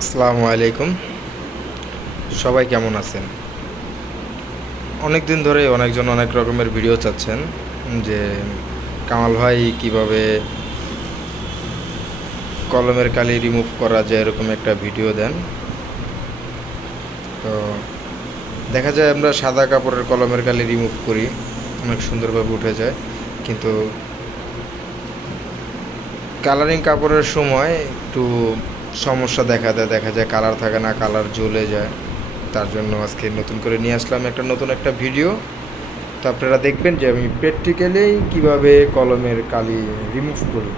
আসসালামু আলাইকুম। সবাই কেমন আছেন? অনেক দিন ধরে অনেকজন অনেক রকমের ভিডিও চাচ্ছেন যে কামাল ভাই কিভাবে কলমের কালি রিমুভ করা যায়, এরকম একটা ভিডিও দেন। তো দেখা যায় আমরা সাদা কাপড়ের কলমের কালি রিমুভ করি, অনেক সুন্দরভাবে উঠে যায়, কিন্তু কালারিং কাপড়ের সময় একটু সমস্যা দেখা যায় কালার থাকে না, কালার জ্বলে যায়। তার জন্য আজকে নতুন করে নিয়ে আসলাম নতুন একটা ভিডিও। তো আপনারা দেখবেন যে আমি প্র্যাকটিক্যালি কীভাবে কলমের কালি রিমুভ করি।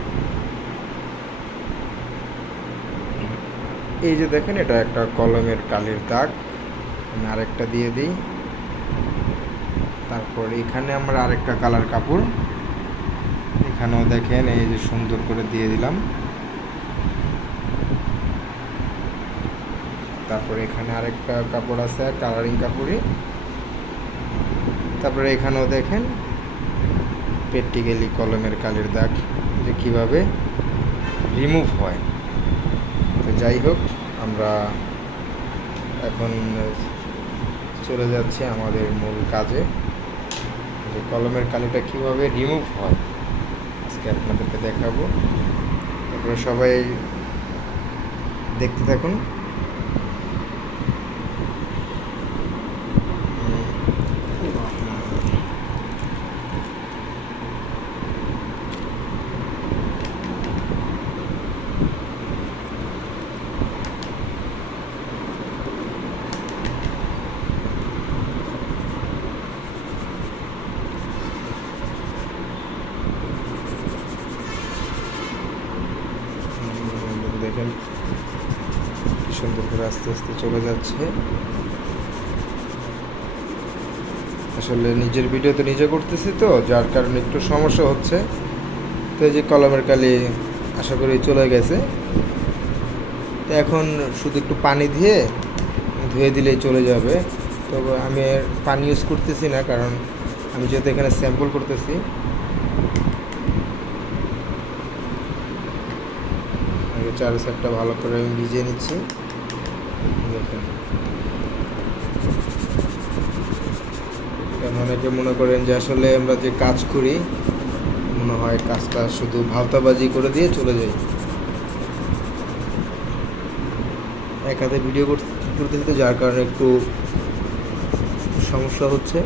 এই যে দেখেন, এটা একটা কলমের কালির দাগ, আমি আরেকটা দিয়ে দিই। তারপর এখানে আমরা আরেকটা কালার কাপড়, এখানেও দেখেন এই যে সুন্দর করে দিয়ে দিলাম। তারপরে এখানে আরেকটা কাপড় আছে কালারিং কাপড়ই। তারপরে এখানেও দেখেন প্র্যাকটিক্যালি কলমের কালির দাগ যে কীভাবে রিমুভ হয়। তো যাই হোক, আমরা এখন চলে যাচ্ছি আমাদের মূল কাজে, যে কলমের কালিটা কীভাবে রিমুভ হয় আজকে আপনাদেরকে দেখাবো। আপনারা সবাই দেখতে থাকুন। দেখেন কি সুন্দর করে আস্তে আস্তে চলে যাচ্ছে। আসলে নিজের ভিডিও তো নিজে করতেছি, তো যার কারণে একটু সমস্যা হচ্ছে। তো এই যে কলমের কালি আশা করি চলে গেছে। তো এখন শুধু একটু পানি দিয়ে ধুয়ে দিলেই চলে যাবে। তবে আমি পানি ইউজ করতেছি না, কারণ আমি যেহেতু এখানে স্যাম্পল করতেছি। আগে চার সাইডটা ভালো করে আমি ভিজিয়ে নিচ্ছি। দেখেন, কারণ অনেকে মনে করেন যে আসলে আমরা যে কাজ করি মনে হয় কাজটা শুধু ভাওতাবাজি করে দিয়ে চলে যাই। এক হাতে ভিডিও করতেছি, তো যার কারণে একটু সমস্যা হচ্ছে।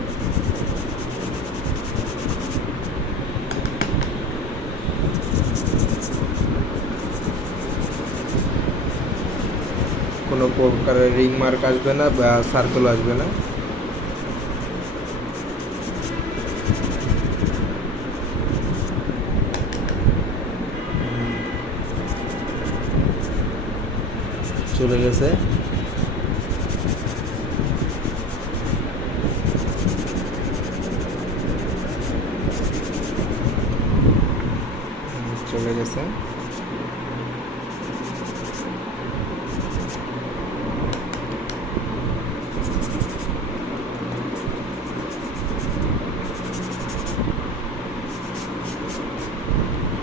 কোনো প্রকারের রিং মার্ক আসবে না বা সার্কেল আসবে না। চলে গেছে। চলে গেছে।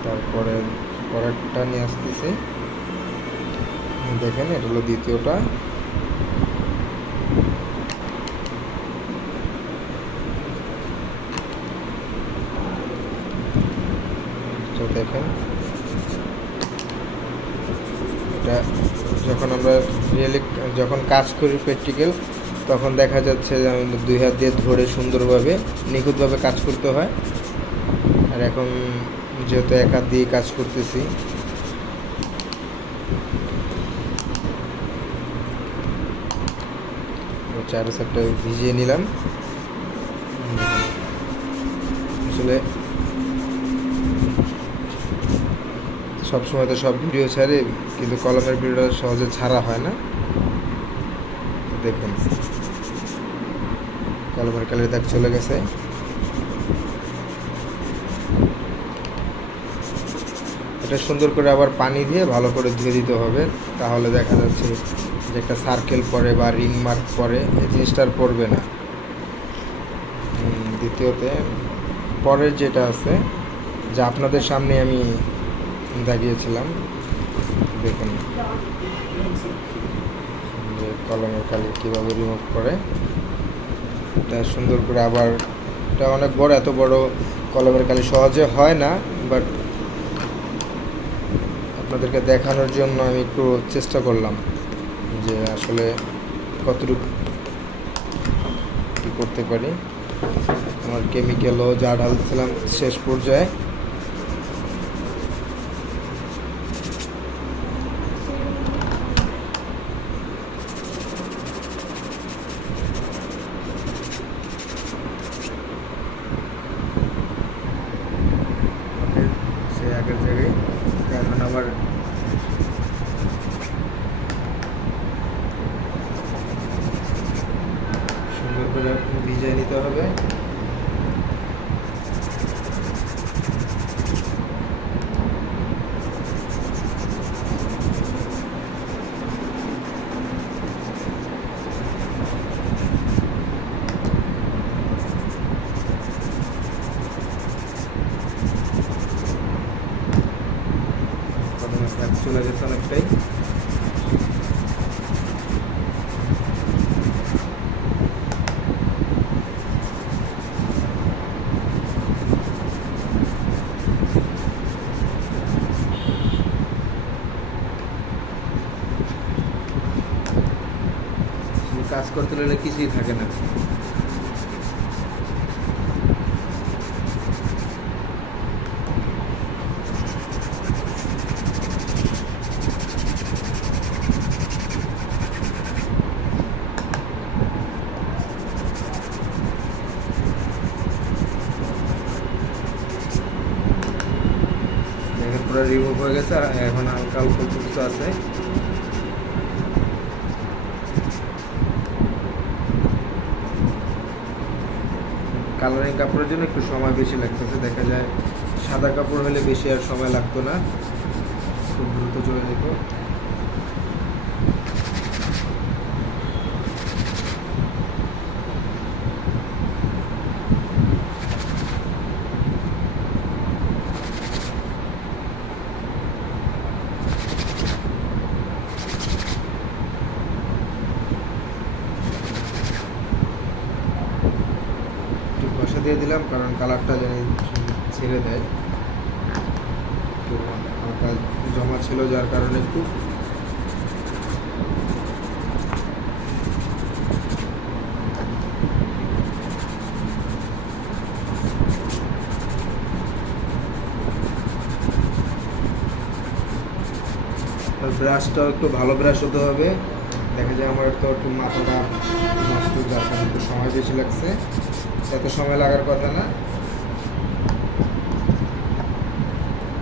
তারপরে পরেরটা নিয়ে আসতেছি। দেখেন, এটা হলো দ্বিতীয়টা। তো দেখেন, এটা যখন আমরা যখন কাজ করি প্র্যাকটিক্যাল, তখন দেখা যাচ্ছে যে আমি দুই হাত দিয়ে ধরে সুন্দরভাবে নিখুঁতভাবে কাজ করতে হয়। আর এখন যেহেতু এক হাত দিয়ে কাজ করতেছি, চারো সাইডটা ভিজিয়ে নিলাম। আসলে সবসময় তো সব ভিডিও ছাড়ে, কিন্তু কলমের ভিডিওটা সহজে ছাড়া হয় না। দেখুন, কলমের কালির দাগ চলে গেছে। এটা সুন্দর করে আবার পানি দিয়ে ভালো করে ধুয়ে দিতে হবে, তাহলে দেখা যাচ্ছে যে একটা সার্কেল পরে বা রিং মার্ক পরে, এই জিনিসটা আর পড়বে না। দ্বিতীয়তে পরের যেটা আছে, যা আপনাদের সামনে আমি দাগিয়েছিলাম, দেখুন কলমের কালি কীভাবে রিমুভ করে। এটা সুন্দর করে আবার, এটা অনেক বড়, এত বড় কলমের কালি সহজে হয় না, বাট আপনাদেরকে দেখানোর জন্য আমি একটু চেষ্টা করলাম যে আসলে কতটুকু কী করতে পারি। আমার কেমিক্যালও যা ঢালছিলাম শেষ পর্যায়ে। সে আগের জায়গায় এখন আবার সুন্দর করে ভিজিয়ে নিতে হবে। চলে গেছে অনেকটাই। কাজ করতে হলে কিছুই থাকে না। দেখেন পুরো রিমুভ হয়ে গেছে, আর এখন হালকা অল্প কিছু আছে। কালারিং কাপড়ের জন্য একটু সময় বেশি লাগতেছে, দেখা যায় সাদা কাপড় হলে বেশি আর সময় লাগতো না, খুব দ্রুত চলে যেত। ঘষা দিয়ে দিলাম কারণ কালারটা যেন ছেড়ে দেয়। তো হালকা জমা ছিল যার কারণে একটু ব্রাশটাও একটু ভালো ব্রাশ হতে হবে। দেখা যায় আমার তো একটু মাথাটা নষ্ট, যার কারণে একটু সময় বেশি লাগছে। এত সময় লাগার কথা না,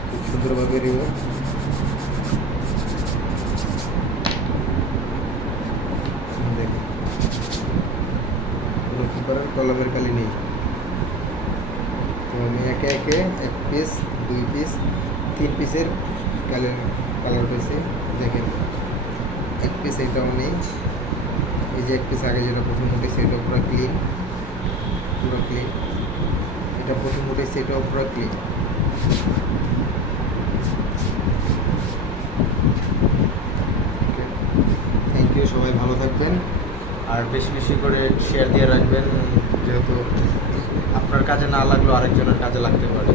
খুব সুন্দরভাবে রিমুভ। দেখুন কলমের কালি নেই। তো আমি একে একে 1 পিস 2 পিস 3 পিসের কালার পেয়েছি। দেখেন 1 পিস এটাও নেই। এই যে 1 পিস আগে যেটা প্রথম উঠেছে এটাও পুরো ক্লিন, পুরো ক্লিন। এটা প্রথম উঠেছে এটাও পুরো ক্লিন। থ্যাংক ইউ, সবাই ভালো থাকবেন আর বেশি বেশি করে শেয়ার দিয়ে রাখবেন, যেহেতু আপনার কাজে না লাগলেও আরেকজনের কাজে লাগতে পারে।